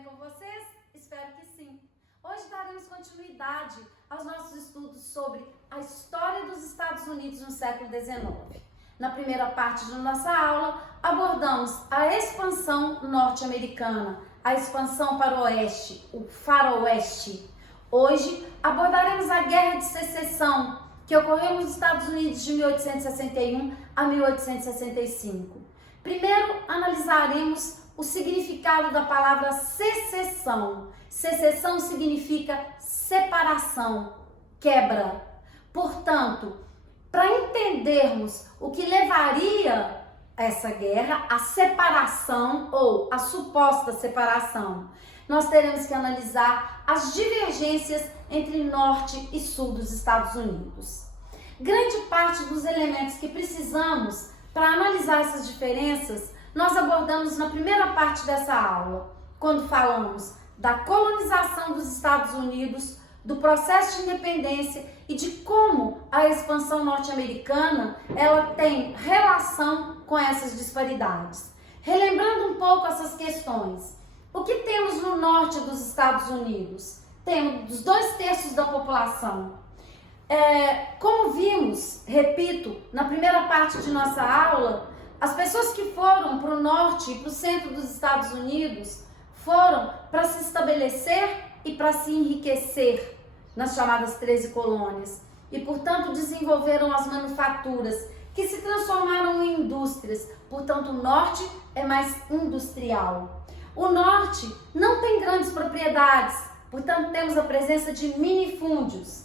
bem com vocês? Espero que sim. Hoje daremos continuidade aos nossos estudos sobre a história dos Estados Unidos no século XIX. Na primeira parte da nossa aula, abordamos a expansão norte-americana, a expansão para o oeste, o faroeste. Hoje abordaremos a Guerra de Secessão, que ocorreu nos Estados Unidos de 1861 a 1865. Primeiro, analisaremos o significado da palavra secessão. Secessão significa separação, quebra. Portanto, para entendermos o que levaria a essa guerra, a separação ou a suposta separação, nós teremos que analisar as divergências entre norte e sul dos Estados Unidos. Grande parte dos elementos que precisamos para analisar essas diferenças, nós abordamos na primeira parte dessa aula, quando falamos da colonização dos Estados Unidos, do processo de independência e de como a expansão norte-americana ela tem relação com essas disparidades. Relembrando um pouco essas questões, o que temos no norte dos Estados Unidos? Temos 2/3 da população. Como vimos, repito, na primeira parte de nossa aula, as pessoas que foram para o norte e para o centro dos Estados Unidos foram para se estabelecer e para se enriquecer nas chamadas 13 colônias e, portanto, desenvolveram as manufaturas que se transformaram em indústrias. Portanto, o norte é mais industrial. O norte não tem grandes propriedades, portanto, temos a presença de minifúndios.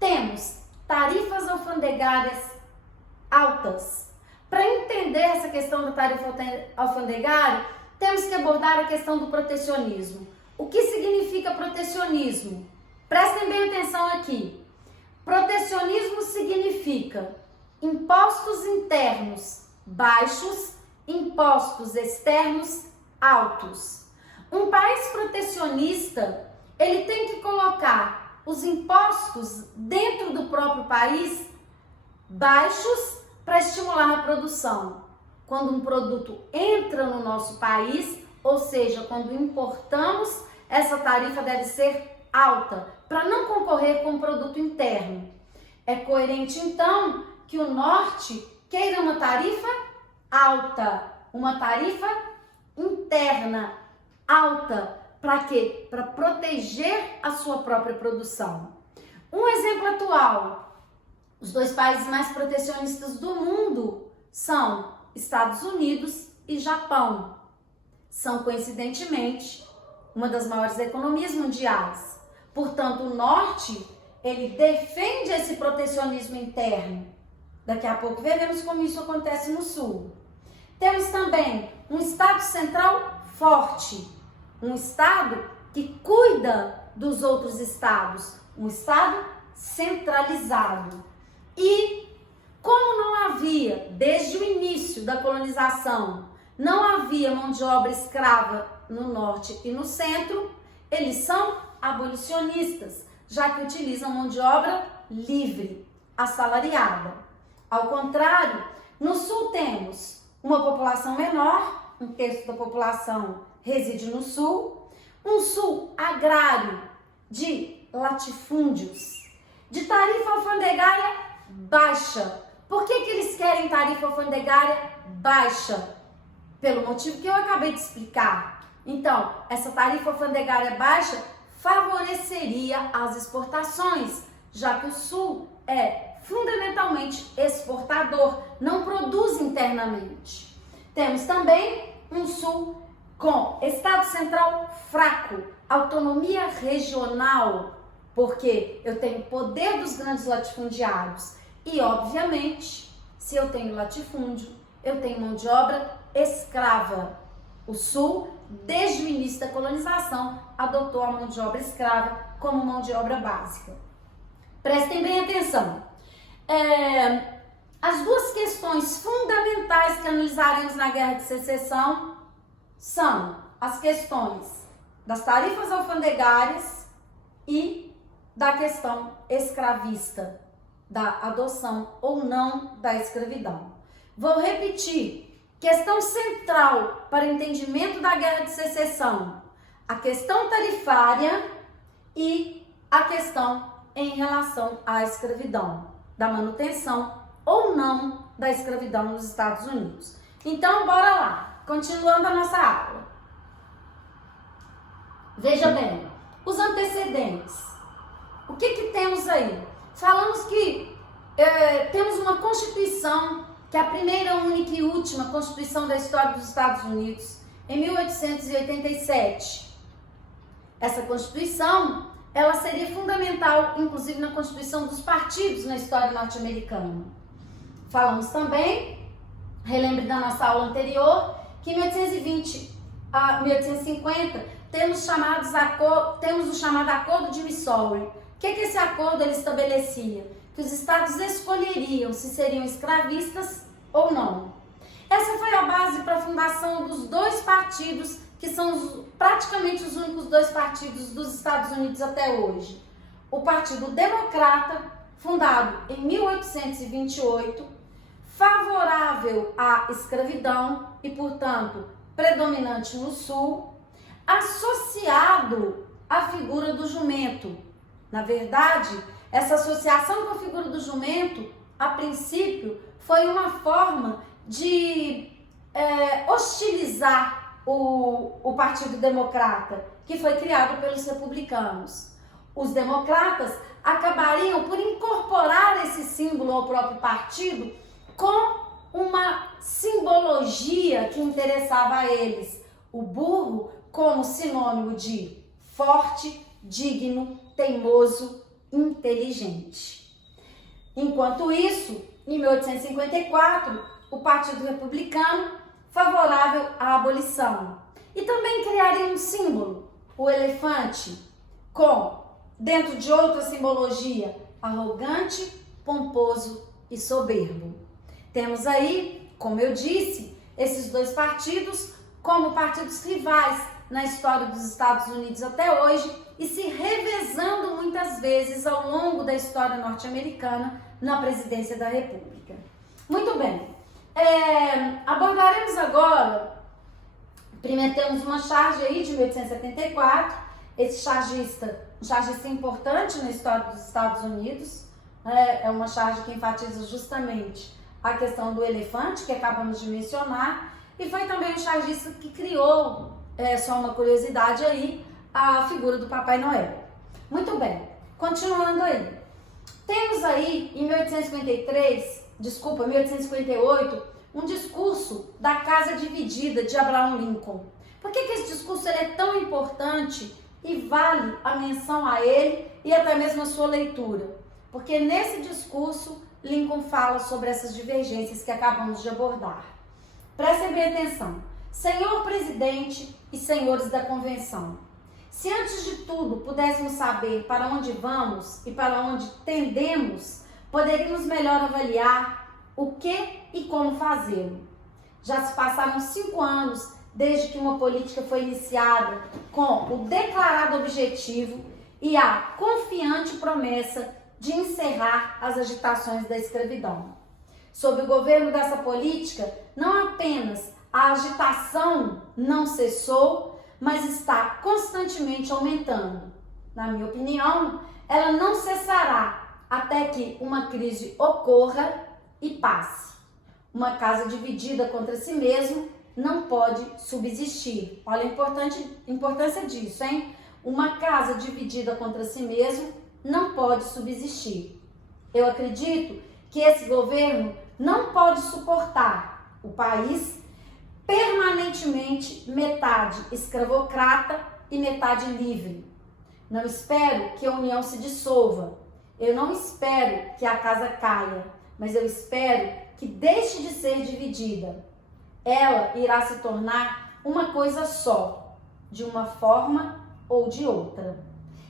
Temos tarifas alfandegárias altas. Para entender essa questão da tarifa alfandegária, temos que abordar a questão do protecionismo. O que significa protecionismo? Prestem bem atenção aqui. Protecionismo significa impostos internos baixos, impostos externos altos. Um país protecionista, ele tem que colocar os impostos dentro do próprio país baixos para estimular a produção. Quando um produto entra no nosso país, ou seja, quando importamos, essa tarifa deve ser alta, para não concorrer com o produto interno. É coerente, então, que o norte queira uma tarifa alta, uma tarifa interna alta. Para quê? Para proteger a sua própria produção. Um exemplo atual: os 2 países mais protecionistas do mundo são Estados Unidos e Japão. São, coincidentemente, uma das maiores economias mundiais. Portanto, o norte, ele defende esse protecionismo interno. Daqui a pouco veremos como isso acontece no sul. Temos também um estado central forte, um estado que cuida dos outros estados, um estado centralizado. E como não havia, desde o início da colonização, não havia mão de obra escrava no norte e no centro, eles são abolicionistas, já que utilizam mão de obra livre, assalariada. Ao contrário, no sul temos uma população menor, 1/3 da população reside no sul, um sul agrário de latifúndios, de tarifa alfandegária baixa. Por que eles querem tarifa alfandegária baixa? Pelo motivo que eu acabei de explicar. Então, essa tarifa alfandegária baixa favoreceria as exportações, já que o sul é fundamentalmente exportador, não produz internamente. Temos também um sul com estado central fraco, autonomia regional, porque eu tenho poder dos grandes latifundiários e, obviamente, se eu tenho latifúndio, eu tenho mão de obra escrava. O sul, desde o início da colonização, adotou a mão de obra escrava como mão de obra básica. Prestem bem atenção. As 2 questões fundamentais que analisaremos na Guerra de Secessão são as questões das tarifas alfandegárias e da questão escravista, da adoção ou não da escravidão. Vou repetir. Questão central para o entendimento da Guerra de Secessão: a questão tarifária e a questão em relação à escravidão, da manutenção ou não da escravidão nos Estados Unidos. Então, bora lá, continuando a nossa aula. Veja bem, os antecedentes. O que temos aí? Falamos que temos uma Constituição, que é a primeira, única e última Constituição da história dos Estados Unidos, em 1887. Essa Constituição, ela seria fundamental, inclusive, na constituição dos partidos na história norte-americana. Falamos também, relembre da nossa aula anterior, que em 1820 a 1850 temos o chamado Acordo de Missouri. O que esse acordo ele estabelecia? Que os estados escolheriam se seriam escravistas ou não. Essa foi a base para a fundação dos dois partidos, que são praticamente os únicos dois partidos dos Estados Unidos até hoje. O Partido Democrata, fundado em 1828, favorável à escravidão e, portanto, predominante no Sul, associado à figura do jumento. Na verdade, essa associação com a figura do jumento, a princípio, foi uma forma de hostilizar o Partido Democrata, que foi criado pelos republicanos. Os democratas acabariam por incorporar esse símbolo ao próprio partido com uma simbologia que interessava a eles. O burro como sinônimo de forte, digno, teimoso, inteligente. Enquanto isso, em 1854, o Partido Republicano favorável à abolição. E também criaria um símbolo, o elefante, com, dentro de outra simbologia, arrogante, pomposo e soberbo. Temos aí, como eu disse, esses dois partidos como partidos rivais na história dos Estados Unidos até hoje e se revezando muitas vezes ao longo da história norte-americana na presidência da República. Muito bem. Abordaremos agora, primeiro temos uma charge aí de 1874, esse chargista, um chargista importante na história dos Estados Unidos, é uma charge que enfatiza justamente a questão do elefante, que acabamos de mencionar, e foi também um chargista que criou, só uma curiosidade aí, a figura do Papai Noel. Muito bem, continuando aí. Temos aí, em 1858, um discurso da Casa Dividida de Abraham Lincoln. Por que esse discurso ele é tão importante e vale a menção a ele e até mesmo a sua leitura? Porque nesse discurso, Lincoln fala sobre essas divergências que acabamos de abordar. Prestem bem atenção. Senhor Presidente e senhores da Convenção, se antes de tudo pudéssemos saber para onde vamos e para onde tendemos, poderíamos melhor avaliar o que e como fazê-lo. Já se passaram 5 anos desde que uma política foi iniciada com o declarado objetivo e a confiante promessa de encerrar as agitações da escravidão. Sob o governo dessa política, não apenas a agitação não cessou, mas está constantemente aumentando. Na minha opinião, ela não cessará até que uma crise ocorra e passe. Uma casa dividida contra si mesmo não pode subsistir. Olha a importância disso, hein? Uma casa dividida contra si mesmo não pode subsistir. Eu acredito que esse governo não pode suportar o país permanentemente metade escravocrata e metade livre. Não espero que a união se dissolva. Eu não espero que a casa caia, mas eu espero que deixe de ser dividida. Ela irá se tornar uma coisa só, de uma forma ou de outra.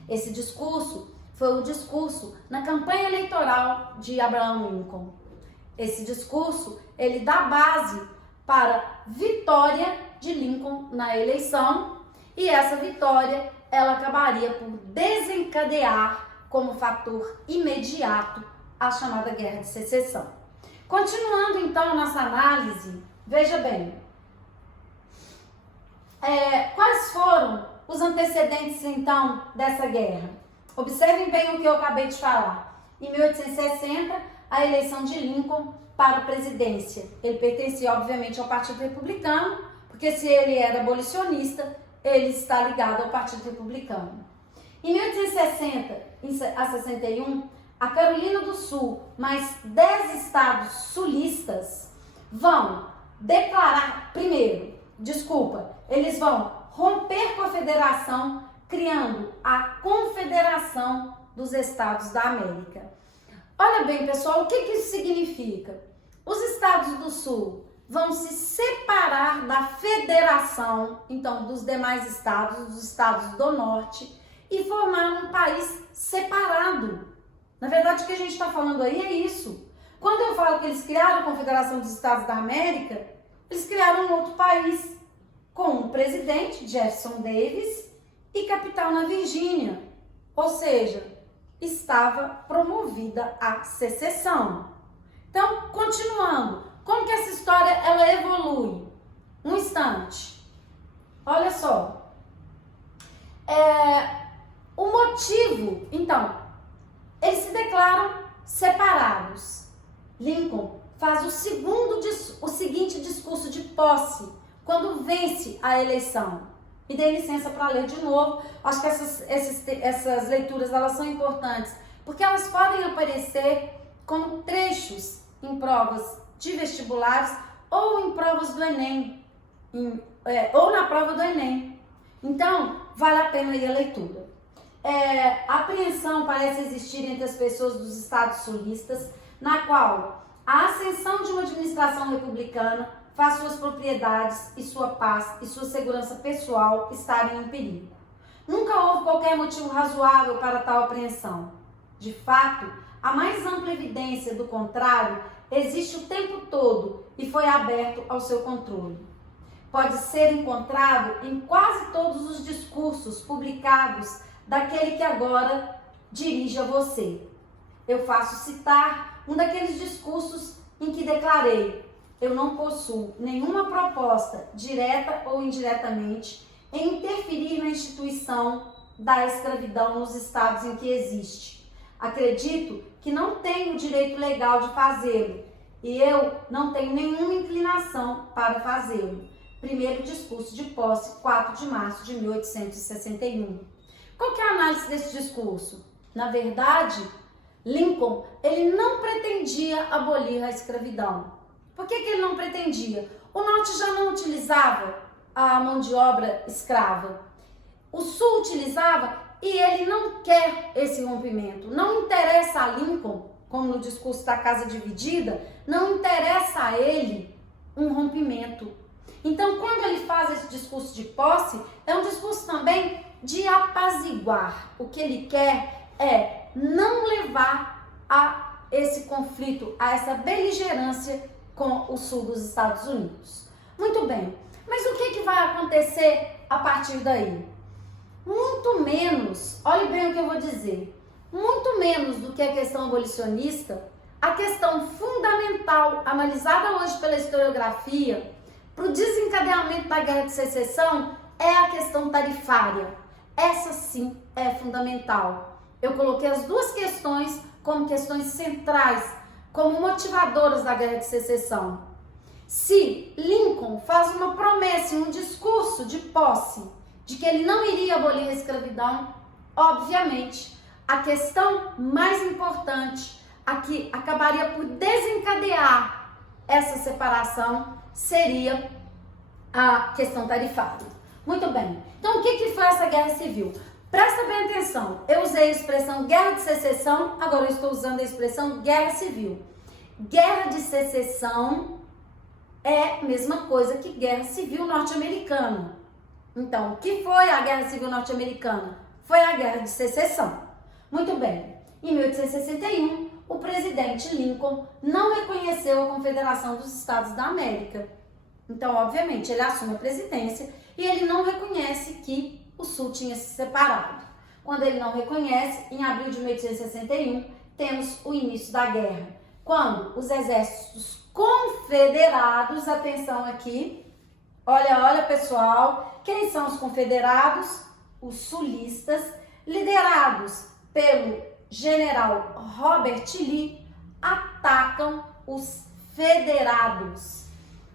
Esse discurso foi o discurso na campanha eleitoral de Abraham Lincoln. Esse discurso, ele dá base para a vitória de Lincoln na eleição, e essa vitória, ela acabaria por desencadear como fator imediato a chamada Guerra de Secessão. Continuando então a nossa análise, veja bem, quais foram os os antecedentes, então, dessa guerra? Observem bem o que eu acabei de falar. Em 1860, a eleição de Lincoln para a presidência. Ele pertencia, obviamente, ao Partido Republicano, porque se ele era abolicionista, ele está ligado ao Partido Republicano. Em 1860 a 61, a Carolina do Sul, mais 10 estados sulistas, vão declarar, eles vão romper com a federação, criando a Confederação dos Estados da América. Olha bem, pessoal, o que isso significa? Os estados do Sul vão se separar da federação, então, dos demais estados, dos estados do Norte, e formar um país separado. Na verdade, o que a gente está falando aí é isso. Quando eu falo que eles criaram a Confederação dos Estados da América, eles criaram um outro país, com um presidente, Jefferson Davis, e capital na Virgínia. Ou seja, estava promovida a secessão. Então, continuando, como que essa história ela evolui? Um instante. Olha só. O motivo, então, eles se declaram separados. Lincoln faz o seguinte discurso de posse quando vence a eleição. Me dê licença para ler de novo. Acho que essas leituras elas são importantes, porque elas podem aparecer como trechos em provas de vestibulares ou em provas do Enem, ou na prova do Enem. Então, vale a pena ir a leitura. A apreensão parece existir entre as pessoas dos estados sulistas, na qual a ascensão de uma administração republicana faz suas propriedades e sua paz e sua segurança pessoal estarem em perigo. Nunca houve qualquer motivo razoável para tal apreensão. De fato, a mais ampla evidência do contrário existe o tempo todo e foi aberto ao seu controle. Pode ser encontrado em quase todos os discursos publicados daquele que agora dirige a você. Eu faço citar um daqueles discursos em que declarei: eu não possuo nenhuma proposta, direta ou indiretamente, em interferir na instituição da escravidão nos estados em que existe. Acredito que não tenho o direito legal de fazê-lo e eu não tenho nenhuma inclinação para fazê-lo. Primeiro discurso de posse, 4 de março de 1861. Qual que é a análise desse discurso? Na verdade, Lincoln, ele não pretendia abolir a escravidão. Por que ele não pretendia? O Norte já não utilizava a mão de obra escrava. O Sul utilizava e ele não quer esse rompimento. Não interessa a Lincoln, como no discurso da Casa Dividida, não interessa a ele um rompimento. Então, quando ele faz esse discurso de posse, é um discurso também de apaziguar. O que ele quer é não levar a esse conflito, a essa beligerância com o sul dos Estados Unidos. Muito bem, mas o que vai acontecer a partir daí? Muito menos, olhe bem o que eu vou dizer, muito menos do que a questão abolicionista, a questão fundamental, analisada hoje pela historiografia, para o desencadeamento da Guerra de Secessão, é a questão tarifária. Essa sim é fundamental. Eu coloquei as duas questões como questões centrais, como motivadoras da Guerra de Secessão. Se Lincoln faz uma promessa em um discurso de posse de que ele não iria abolir a escravidão, obviamente, a questão mais importante, a que acabaria por desencadear essa separação, seria a questão tarifária. Muito bem. Então, o que foi essa guerra civil? Presta bem atenção. Eu usei a expressão guerra de secessão, agora eu estou usando a expressão guerra civil. Guerra de secessão é a mesma coisa que guerra civil norte-americana. Então, o que foi a guerra civil norte-americana? Foi a guerra de secessão. Muito bem. Em 1861, o presidente Lincoln não reconheceu a Confederação dos Estados da América. Então, obviamente, ele assume a presidência e ele não reconhece que o Sul tinha se separado. Quando ele não reconhece, em abril de 1861, temos o início da guerra. Quando os exércitos confederados, atenção aqui, olha pessoal, quem são os confederados? os sulistas, liderados pelo general Robert Lee, atacam os federados.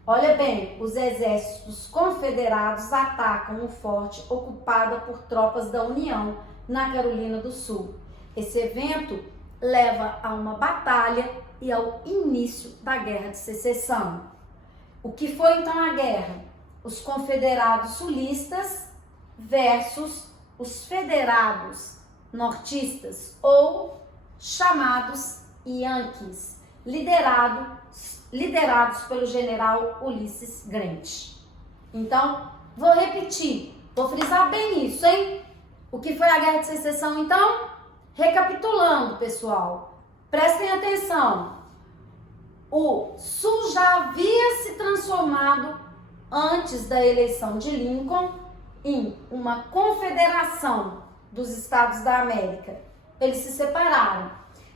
Olha bem, os exércitos confederados atacam um forte ocupado por tropas da União na Carolina do Sul. Esse evento leva a uma batalha e ao início da Guerra de Secessão. O que foi então a guerra? Os confederados sulistas versus os federados nortistas, ou chamados Yankees, liderados pelo general Ulysses Grant. Então, vou repetir, vou frisar bem isso, hein? O que foi a Guerra de Secessão, então? Recapitulando, pessoal, prestem atenção. O Sul já havia se transformado, antes da eleição de Lincoln, em uma confederação dos Estados da América. Eles se separaram.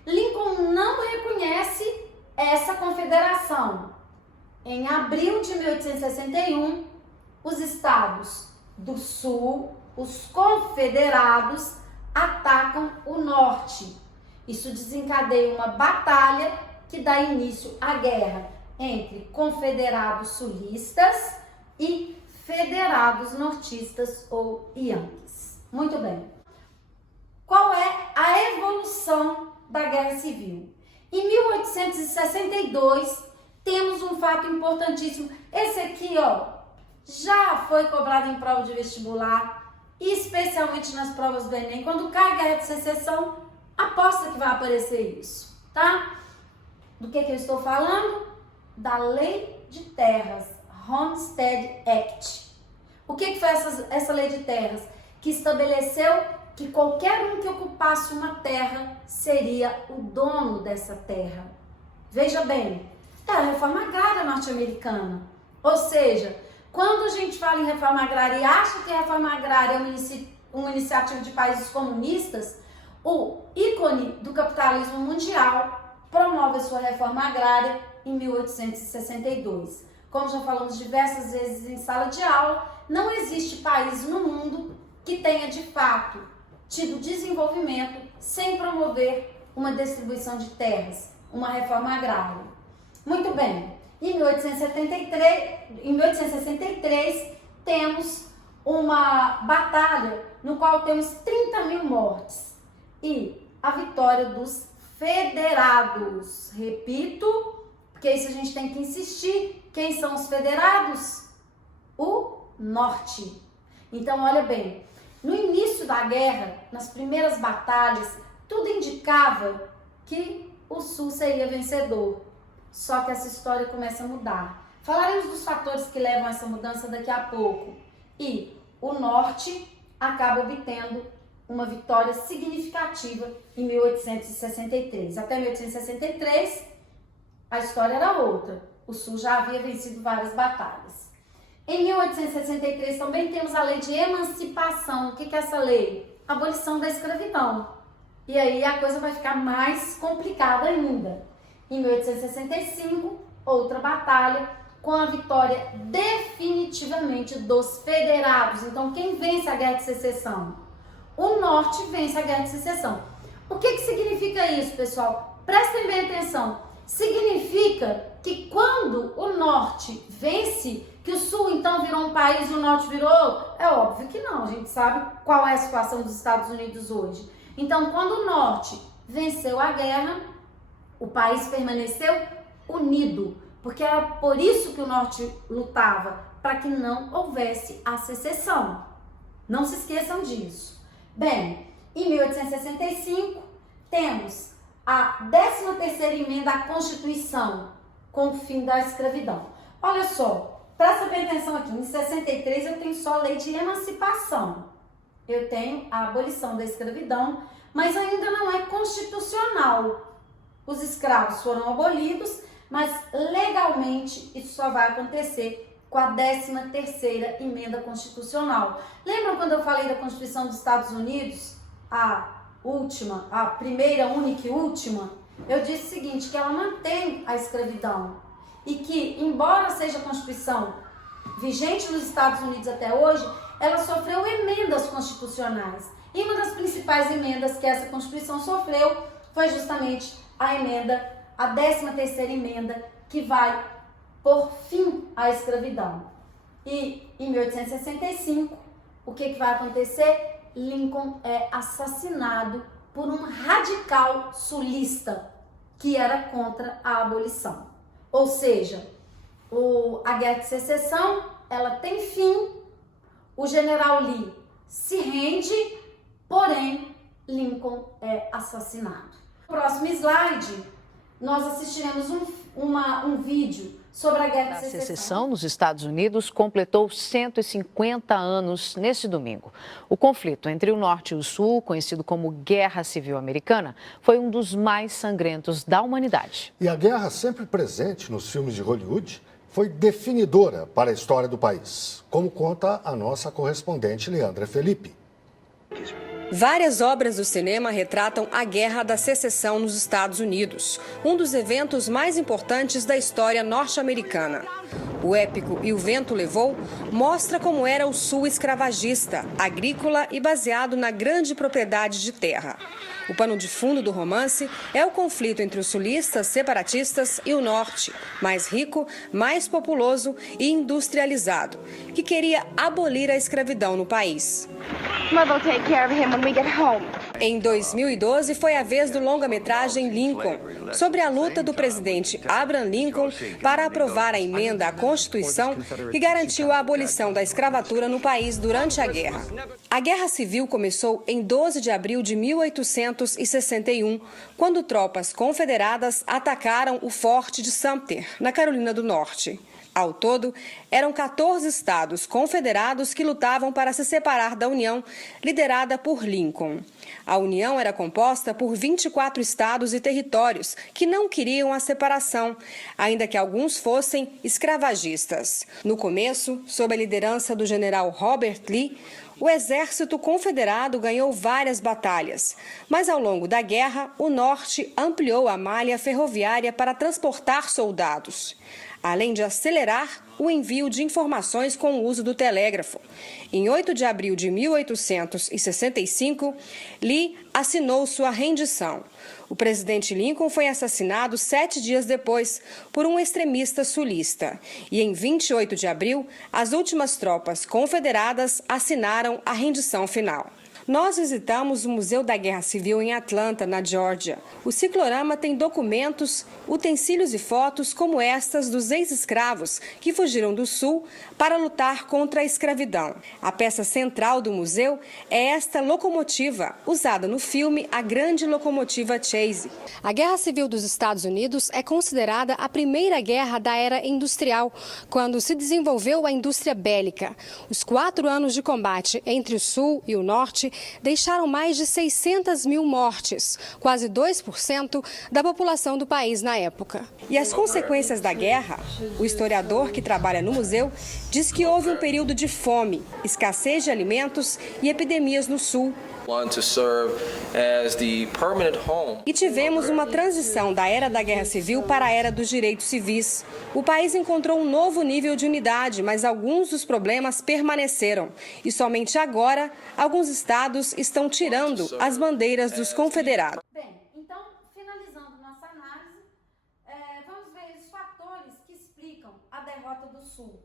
Lincoln não reconhece essa confederação. Em abril de 1861, os estados do Sul, os confederados, atacam o Norte. Isso desencadeia uma batalha que dá início à guerra entre confederados sulistas e federados nortistas ou Yankees. Muito bem. Qual é a evolução da Guerra Civil? Em 1862, temos um fato importantíssimo. Esse aqui, ó, já foi cobrado em prova de vestibular, especialmente nas provas do Enem. Quando cai a Guerra de Secessão, aposta que vai aparecer isso, tá? Do que eu estou falando? Da Lei de Terras, Homestead Act. O que foi essa Lei de Terras? Que estabeleceu que qualquer um que ocupasse uma terra seria o dono dessa terra. Veja bem, é a reforma agrária norte-americana. Ou seja, quando a gente fala em reforma agrária e acha que a reforma agrária é uma iniciativa de países comunistas, o ícone do capitalismo mundial promove a sua reforma agrária em 1862. Como já falamos diversas vezes em sala de aula, não existe país no mundo que tenha de fato tido desenvolvimento sem promover uma distribuição de terras, uma reforma agrária. Muito bem, em 1863 temos uma batalha no qual temos 30 mil mortes e a vitória dos federados. Repito, porque isso a gente tem que insistir. Quem são os federados? O Norte. Então, olha bem, no início da guerra, nas primeiras batalhas, tudo indicava que o Sul seria vencedor. Só que essa história começa a mudar. Falaremos dos fatores que levam a essa mudança daqui a pouco. E o Norte acaba obtendo uma vitória significativa em 1863. Até 1863, a história era outra. O Sul já havia vencido várias batalhas. Em 1863 também temos a lei de emancipação. O que é essa lei? Abolição da escravidão. E aí a coisa vai ficar mais complicada ainda. Em 1865, outra batalha com a vitória definitivamente dos federados. Então, quem vence a Guerra de Secessão? O Norte vence a Guerra de Secessão. O que significa isso, pessoal? Prestem bem atenção. Significa que quando o Norte vence, que o Sul então virou um país e o Norte virou outro? É óbvio que não, a gente sabe qual é a situação dos Estados Unidos hoje. Então, quando o Norte venceu a guerra, o país permaneceu unido, porque era por isso que o Norte lutava, para que não houvesse a secessão. Não se esqueçam disso. Bem, em 1865, temos a 13ª emenda à Constituição, com o fim da escravidão. Olha só, presta bem atenção aqui, em 63 eu tenho só a lei de emancipação. Eu tenho a abolição da escravidão, mas ainda não é constitucional. Os escravos foram abolidos, mas legalmente isso só vai acontecer com a 13ª emenda constitucional. Lembram quando eu falei da Constituição dos Estados Unidos? A última, a primeira, única e última? Eu disse o seguinte, que ela mantém a escravidão e que, embora seja a Constituição vigente nos Estados Unidos até hoje, ela sofreu emendas constitucionais. E uma das principais emendas que essa Constituição sofreu foi justamente a 13ª emenda, que vai pôr fim à escravidão. E em 1865, o que vai acontecer? Lincoln é assassinado por um radical sulista que era contra a abolição. Ou seja, a Guerra de Secessão, ela tem fim, o general Lee se rende, porém Lincoln é assassinado. No próximo slide, nós assistiremos um vídeo sobre a Guerra de Secessão. A secessão nos Estados Unidos completou 150 anos neste domingo. O conflito entre o Norte e o Sul, conhecido como Guerra Civil Americana, foi um dos mais sangrentos da humanidade. E a guerra, sempre presente nos filmes de Hollywood, foi definidora para a história do país, como conta a nossa correspondente Leandra Felipe. Várias obras do cinema retratam a Guerra da Secessão nos Estados Unidos, um dos eventos mais importantes da história norte-americana. O épico E o Vento Levou mostra como era o Sul escravagista, agrícola e baseado na grande propriedade de terra. O pano de fundo do romance é o conflito entre os sulistas separatistas e o Norte, mais rico, mais populoso e industrializado, que queria abolir a escravidão no país. Em 2012, foi a vez do longa-metragem Lincoln, sobre a luta do presidente Abraham Lincoln para aprovar a emenda à Constituição que garantiu a abolição da escravatura no país durante a guerra. A Guerra Civil começou em 12 de abril de 1861, quando tropas confederadas atacaram o Forte de Sumter, na Carolina do Norte. Ao todo, eram 14 estados confederados que lutavam para se separar da União, liderada por Lincoln. A União era composta por 24 estados e territórios que não queriam a separação, ainda que alguns fossem escravagistas. No começo, sob a liderança do general Robert Lee, o exército confederado ganhou várias batalhas, mas ao longo da guerra, o Norte ampliou a malha ferroviária para transportar soldados, além de acelerar o envio de informações com o uso do telégrafo. Em 8 de abril de 1865, Lee assinou sua rendição. O presidente Lincoln foi assassinado 7 dias depois por um extremista sulista. E em 28 de abril, as últimas tropas confederadas assinaram a rendição final. Nós visitamos o Museu da Guerra Civil em Atlanta, na Geórgia. O ciclorama tem documentos, utensílios e fotos como estas dos ex-escravos que fugiram do Sul para lutar contra a escravidão. A peça central do museu é esta locomotiva, usada no filme A Grande Locomotiva Chase. A Guerra Civil dos Estados Unidos é considerada a primeira guerra da era industrial, quando se desenvolveu a indústria bélica. Os 4 anos de combate entre o Sul e o Norte deixaram mais de 600 mil mortes, quase 2% da população do país na época. E as consequências da guerra? O historiador que trabalha no museu diz que houve um período de fome, escassez de alimentos e epidemias no Sul. E tivemos uma transição da era da Guerra Civil para a era dos direitos civis. O país encontrou um novo nível de unidade, mas alguns dos problemas permaneceram. E somente agora, alguns estados estão tirando as bandeiras dos confederados. Bem, então, finalizando nossa análise, vamos ver os fatores que explicam a derrota do Sul.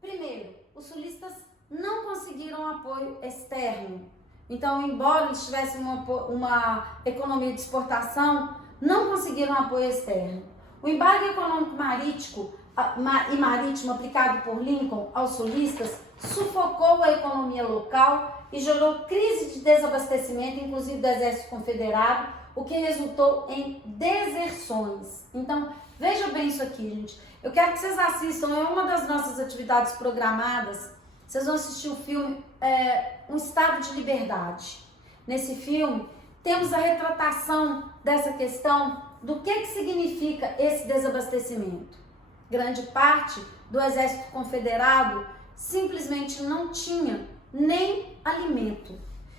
Primeiro, os sulistas não conseguiram apoio externo. Então, embora eles tivessem uma economia de exportação, não conseguiram apoio externo. O embargo econômico marítimo aplicado por Lincoln aos sulistas sufocou a economia local e gerou crise de desabastecimento, inclusive do Exército Confederado, o que resultou em deserções. Então, veja bem isso aqui, gente. Eu quero que vocês assistam, é uma das nossas atividades programadas. Vocês vão assistir o filme Um Estado de Liberdade. Nesse filme, temos a retratação dessa questão do que significa esse desabastecimento. Grande parte do Exército Confederado simplesmente não tinha nem alimento.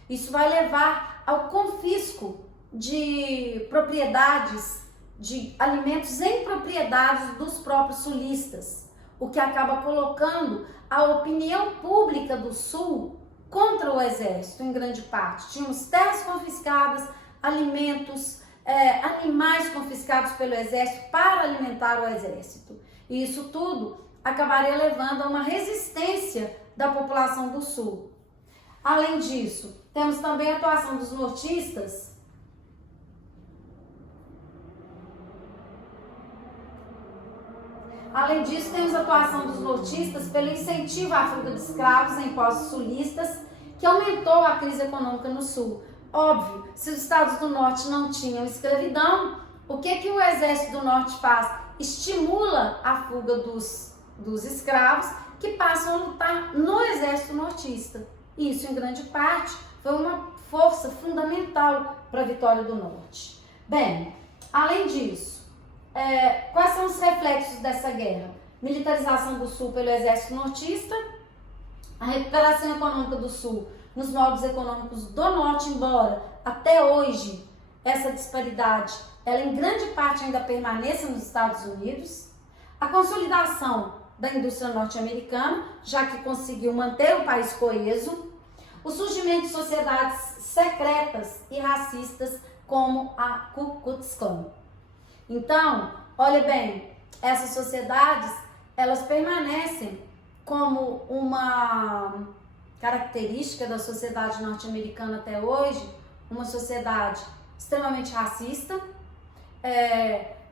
Isso vai levar ao confisco de propriedades, de alimentos em propriedades dos próprios sulistas. o que acaba colocando a opinião pública do Sul contra o Exército, em grande parte. Tínhamos terras confiscadas, alimentos, animais confiscados pelo Exército para alimentar o Exército. E isso tudo acabaria levando a uma resistência da população do Sul. Além disso, temos também a atuação dos nortistas. Além disso, temos a atuação dos nortistas pelo incentivo à fuga de escravos em postos sulistas, que aumentou a crise econômica no Sul. Óbvio, se os estados do Norte não tinham escravidão, o que o Exército do Norte faz? Estimula a fuga dos escravos que passam a lutar no Exército Nortista. Isso, em grande parte, foi uma força fundamental para a vitória do Norte. Bem, além disso, quais são os reflexos dessa guerra? Militarização do Sul pelo Exército Nortista, a recuperação econômica do Sul nos moldes econômicos do Norte, embora até hoje essa disparidade, ela em grande parte ainda permaneça nos Estados Unidos, a consolidação da indústria norte-americana, já que conseguiu manter o país coeso, o surgimento de sociedades secretas e racistas como a Ku Klux Klan. Então, olha bem, essas sociedades, elas permanecem como uma característica da sociedade norte-americana até hoje, uma sociedade extremamente racista.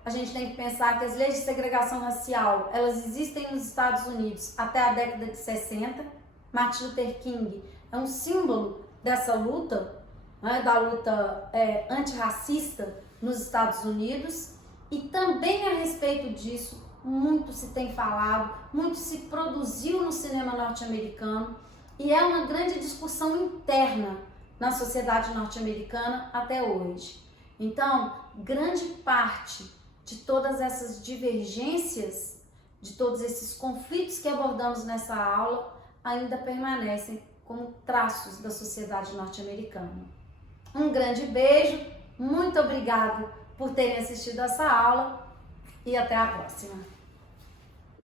A gente tem que pensar que as leis de segregação racial, elas existem nos Estados Unidos até a década de 60. Martin Luther King é um símbolo dessa luta, né, da luta antirracista nos Estados Unidos. E também a respeito disso, muito se tem falado, muito se produziu no cinema norte-americano e é uma grande discussão interna na sociedade norte-americana até hoje. Então, grande parte de todas essas divergências, de todos esses conflitos que abordamos nessa aula, ainda permanecem como traços da sociedade norte-americana. Um grande beijo, muito obrigado por terem assistido essa aula e até a próxima.